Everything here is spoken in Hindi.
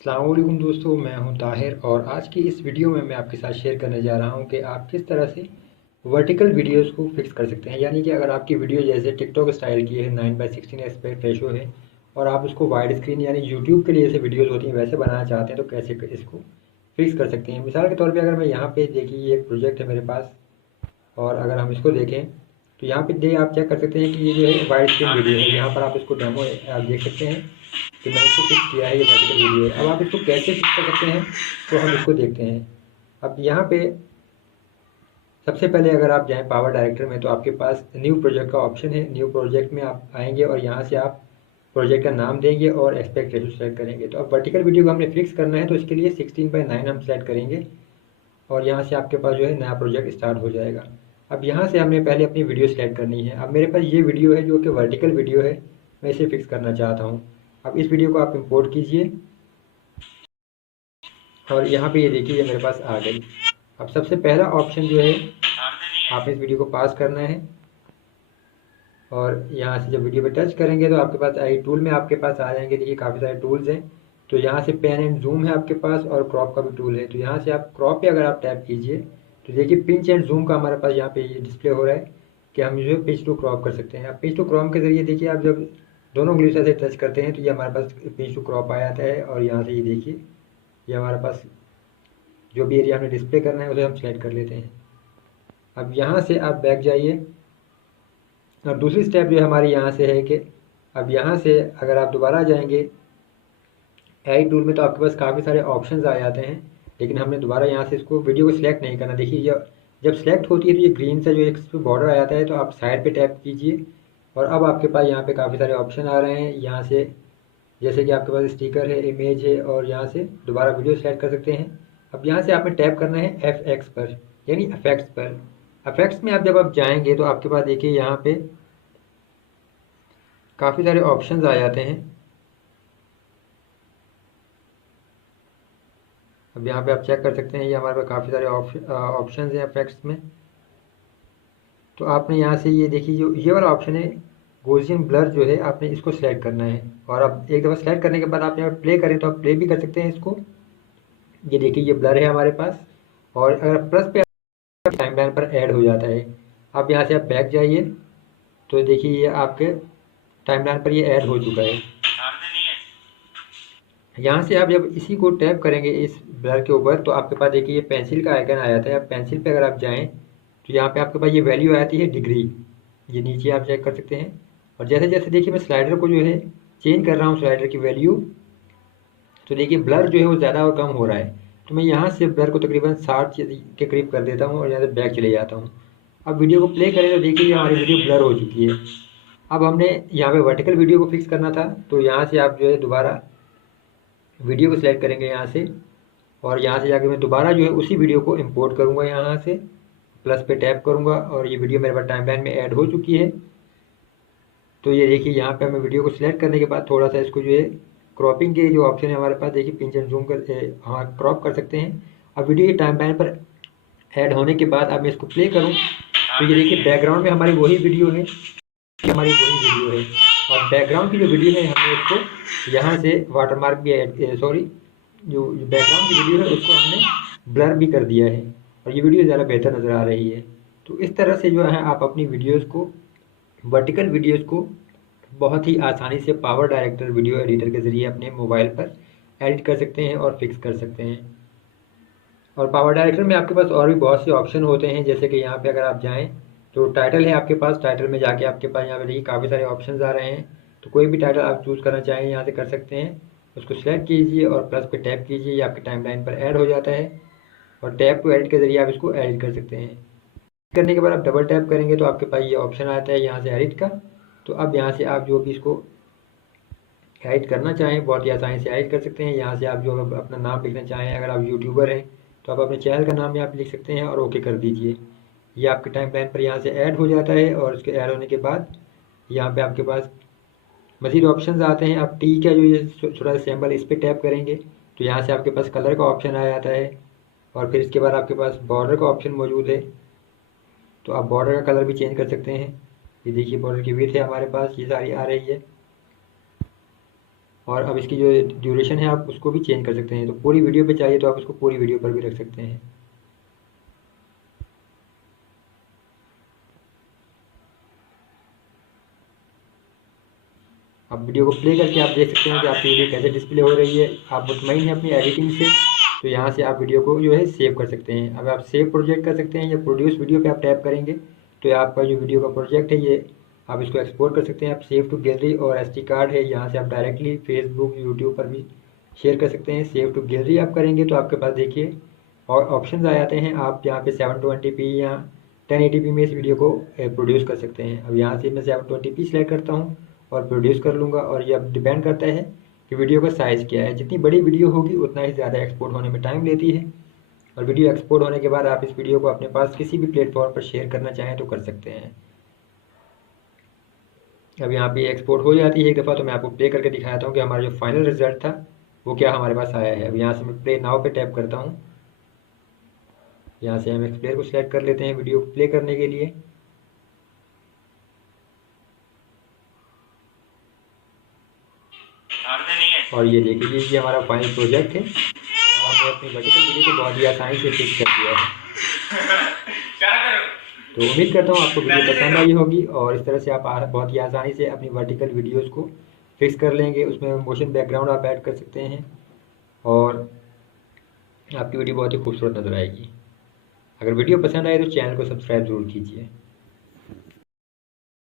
अस्सलाम वालेकुम दोस्तों, मैं हूं ताहिर और आज की इस वीडियो में मैं आपके साथ शेयर करने जा रहा हूं कि आप किस तरह से वर्टिकल वीडियोस को फिक्स कर सकते हैं। यानी कि अगर आपकी वीडियो जैसे टिकटॉक स्टाइल की है, 9:16 एस्पेक्ट रेशो है और आप उसको वाइड स्क्रीन यानी यूट्यूब के लिए जैसे वीडियोज़ होती हैं वैसे बनाना चाहते हैं तो कैसे इसको फिक्स कर सकते हैं। मिसाल के तौर पर अगर मैं यहाँ पर देखिए, ये एक प्रोजेक्ट है मेरे पास और अगर हम इसको देखें तो यहाँ पे दे आप चेक कर सकते हैं कि ये जो है वाइड स्क्रीन वीडियो है। यहाँ पर आप इसको डेमो आप देख सकते हैं कि मैंने इसको फिक्स किया है, ये वर्टिकल वीडियो है। अब आप इसको कैसे फिक्स कर सकते हैं तो हम इसको देखते हैं। अब यहाँ पे सबसे पहले अगर आप जाएँ पावर डायरेक्टर में तो आपके पास न्यू प्रोजेक्ट का ऑप्शन है। न्यू प्रोजेक्ट में आप आएंगे और यहाँ से आप प्रोजेक्ट का नाम देंगे और एस्पेक्ट रेशो सेलेक्ट करेंगे। तो अब वर्टिकल वीडियो को हमने फिक्स करना है तो इसके लिए 16:9 हम सेलेक्ट करेंगे और यहाँ से आपके पास जो है नया प्रोजेक्ट स्टार्ट हो जाएगा। अब यहाँ से हमने पहले अपनी वीडियो सेलेक्ट करनी है। अब मेरे पास ये वीडियो है जो कि वर्टिकल वीडियो है, मैं इसे फिक्स करना चाहता हूँ। अब इस वीडियो को आप इंपोर्ट कीजिए और यहाँ पे ये देखिए ये मेरे पास आ गई। अब सबसे पहला ऑप्शन जो है आपने इस वीडियो को पास करना है और यहाँ से जब वीडियो पे टच करेंगे तो आपके पास आई टूल में आपके पास आ जाएंगे। देखिए काफ़ी सारे टूल्स हैं। तो यहाँ से पेन एंड जूम है आपके पास और क्रॉप का भी टूल है। तो यहाँ से आप क्रॉप पे अगर आप टैप कीजिए तो देखिए पिंच एंड जूम का हमारे पास यहाँ पे ये डिस्प्ले हो रहा है कि हम जो है पिंच टू क्रॉप कर सकते हैं। अब पिंच टू क्रॉप के ज़रिए देखिए आप जब दोनों उंगलियों से टच करते हैं तो ये हमारे पास पिंच टू क्रॉप आ जाता है और यहाँ से ये देखिए ये हमारे पास जो भी एरिया हमें डिस्प्ले करना है उसे हम सेलेक्ट कर लेते हैं। अब यहाँ से आप बैक जाइए और दूसरी स्टेप जो हमारी यहाँ से है कि अब यहाँ से अगर आप दोबारा जाएंगे एआई टूल में तो आपके पास काफ़ी सारे ऑप्शंस आ जाते हैं, लेकिन हमने दोबारा यहाँ से इसको वीडियो को सिलेक्ट नहीं करना। देखिए जब सेलेक्ट होती है तो ये ग्रीन सा जो एक बॉर्डर आ जाता है तो आप साइड पे टैप कीजिए और अब आपके पास यहाँ पे काफ़ी सारे ऑप्शन आ रहे हैं। यहाँ से जैसे कि आपके पास स्टिकर है, इमेज है और यहाँ से दोबारा वीडियो सेलेक्ट कर सकते हैं। अब यहाँ से आपने टैप करना है FX पर यानी इफेक्ट्स पर। इफेक्ट्स में आप जब आप जाएंगे तो आपके पास देखिए यहाँ पे काफ़ी सारे ऑप्शंस आ जाते हैं। अब यहाँ पे आप चेक कर सकते हैं ये हमारे पास काफ़ी सारे ऑप्शंस हैं इफेक्ट्स में। तो आपने यहाँ से ये देखिए जो ये वाला ऑप्शन है गॉसियन ब्लर जो है आपने इसको सिलेक्ट करना है और अब एक दफ़ा सेलेक्ट करने के बाद आप यहाँ प्ले करें तो आप प्ले भी कर सकते हैं इसको। ये देखिए ये ब्लर है हमारे पास और अगर प्लस पे टाइमलाइन पर ऐड हो जाता है। अब यहाँ से आप बैक जाइए तो देखिए ये आपके टाइमलाइन पर ये ऐड हो चुका है। यहाँ से आप जब इसी को टैप करेंगे इस ब्लर के ऊपर तो आपके पास देखिए ये पेंसिल का आइकन आ जाता है। अब पेंसिल पे अगर आप जाएं तो यहाँ पे आपके पास ये वैल्यू आ जाती है डिग्री, ये नीचे आप चेक कर सकते हैं। और जैसे जैसे देखिए मैं स्लाइडर को जो है चेंज कर रहा हूँ स्लाइडर की वैल्यू, तो देखिए ब्लर जो है वो ज़्यादा और कम हो रहा है। तो मैं यहाँ से ब्लर को तकरीबन 60 के करीब कर देता हूँ और यहाँ से बैक चले जाता हूँ। अब वीडियो को प्ले करें तो देखिए हमारी वीडियो ब्लर हो चुकी है। अब हमने यहाँ पे वर्टिकल वीडियो को फिक्स करना था तो यहाँ से आप जो है दोबारा वीडियो को सिलेक्ट करेंगे यहाँ से और यहाँ से जाके मैं दोबारा जो है उसी वीडियो को इंपोर्ट करूँगा। यहाँ से प्लस पे टैप करूँगा और ये वीडियो मेरे पास टाइमलाइन में ऐड हो चुकी है। तो ये देखिए यहाँ पे हमें वीडियो को सिलेक्ट करने के बाद थोड़ा सा इसको जो है क्रॉपिंग के जो ऑप्शन है हमारे पास देखिए पिंच एंड जूम कर हाँ क्रॉप कर सकते हैं। अब वीडियो की टाइमलाइन पर ऐड होने के बाद अब मैं इसको प्ले करूँ तो ये देखिए बैकग्राउंड में हमारी वही वीडियो है, हमारी वही वीडियो है और बैकग्राउंड की जो वीडियो है हमने इसको यहाँ से वाटरमार्क भी ऐड सॉरी जो बैकग्राउंड की वीडियो है उसको हमने ब्लर भी कर दिया है और ये वीडियो ज़्यादा बेहतर नज़र आ रही है। तो इस तरह से जो है आप अपनी वीडियोज़ को वर्टिकल वीडियोज़ को बहुत ही आसानी से पावर डायरेक्टर वीडियो एडिटर के ज़रिए अपने मोबाइल पर एडिट कर सकते हैं और फिक्स कर सकते हैं। और पावर डायरेक्टर में आपके पास और भी बहुत से ऑप्शन होते हैं, जैसे कि यहाँ पे अगर आप जाएँ तो टाइटल है आपके पास, टाइटल में जाके आपके पास यहाँ पे देखिए काफ़ी सारे ऑप्शंस आ रहे हैं। तो कोई भी टाइटल आप चूज़ करना चाहें यहाँ से कर सकते हैं। उसको सिलेक्ट कीजिए और प्लस पे टैप कीजिए, ये आपके टाइमलाइन पर ऐड हो जाता है और टैप टू एडिट के ज़रिए आप इसको एडिट कर सकते हैं। करने के बाद आप डबल टैप करेंगे तो आपके पास ये ऑप्शन आता है यहाँ से एडिट का। तो अब यहाँ से आप जो भी इसको एडिट करना चाहें बहुत ही आसानी से एडिट कर सकते हैं। यहाँ से आप जो अपना नाम लिखना चाहें, अगर आप यूट्यूबर हैं तो आप अपने चैनल का नाम यहाँ पे लिख सकते हैं और ओके कर दीजिए। ये आपके टाइमलाइन पर यहाँ से ऐड हो जाता है और उसके ऐड होने के बाद यहाँ पे आपके पास मज़ीद ऑप्शंस आते हैं। आप टी का जो ये छोटा सा सिंबल इस पर टैप करेंगे तो यहाँ से आपके पास कलर का ऑप्शन आ जाता है और फिर इसके बाद आपके पास बॉर्डर का ऑप्शन मौजूद है। तो आप बॉर्डर का कलर भी चेंज कर सकते हैं। ये देखिए बॉर्डर की विड्थ है हमारे पास ये सारी आ रही है और अब इसकी जो ड्यूरेशन है आप उसको भी चेंज कर सकते हैं। तो पूरी वीडियो पे चाहिए तो आप उसको पूरी वीडियो पर भी रख सकते हैं। आप वीडियो को प्ले करके आप देख सकते हैं कि आपकी वीडियो कैसे डिस्प्ले हो रही है। आप मुतमईन हैं अपनी एडिटिंग से, तो यहाँ से आप वीडियो को जो है सेव कर सकते हैं। अब आप सेव प्रोजेक्ट कर सकते हैं या प्रोड्यूस वीडियो पे आप टैप करेंगे तो ये आपका जो वीडियो का प्रोजेक्ट है ये आप इसको एक्सपोर्ट कर सकते हैं। आप सेव टू गैलरी और SD कार्ड है, यहाँ से आप डायरेक्टली फेसबुक यूट्यूब पर भी शेयर कर सकते हैं। सेव टू गैलरी आप करेंगे तो आपके पास देखिए और ऑप्शन आ जाते हैं। आप यहाँ पे 720p या 1080p में इस वीडियो को प्रोड्यूस कर सकते हैं। अब यहाँ से मैं 720p सेलेक्ट करता हूँ और प्रोड्यूस कर लूँगा। और ये अब डिपेंड करता है कि वीडियो का साइज़ क्या है। जितनी बड़ी वीडियो होगी उतना ही ज़्यादा एक्सपोर्ट होने में टाइम लेती है। और वीडियो एक्सपोर्ट होने के बाद आप इस वीडियो को अपने पास किसी भी प्लेटफॉर्म पर शेयर करना चाहें तो कर सकते हैं। अब यहाँ पे एक्सपोर्ट हो जाती है एक दफ़ा, तो मैं आपको प्ले करके दिखाता हूँ कि हमारा जो फाइनल रिजल्ट था वो क्या हमारे पास आया है। अब यहाँ से मैं प्ले नाउ पे टैप करता हूँ। यहाँ से हम एक्सप्लेयर को सिलेक्ट कर लेते हैं वीडियो को प्ले करने के लिए। और ये देखिए ये हमारा फाइनल प्रोजेक्ट है और हमने अपनी वर्टिकल वीडियो को बहुत ही आसानी से फिक्स कर दिया है। तो उम्मीद करता हूँ आपको वीडियो पसंद आई होगी और इस तरह से आप बहुत ही आसानी से अपनी वर्टिकल वीडियोस को फिक्स कर लेंगे। उसमें मोशन बैकग्राउंड आप ऐड कर सकते हैं और आपकी वीडियो बहुत ही खूबसूरत नज़र आएगी। अगर वीडियो पसंद आए तो चैनल को सब्सक्राइब ज़रूर कीजिए।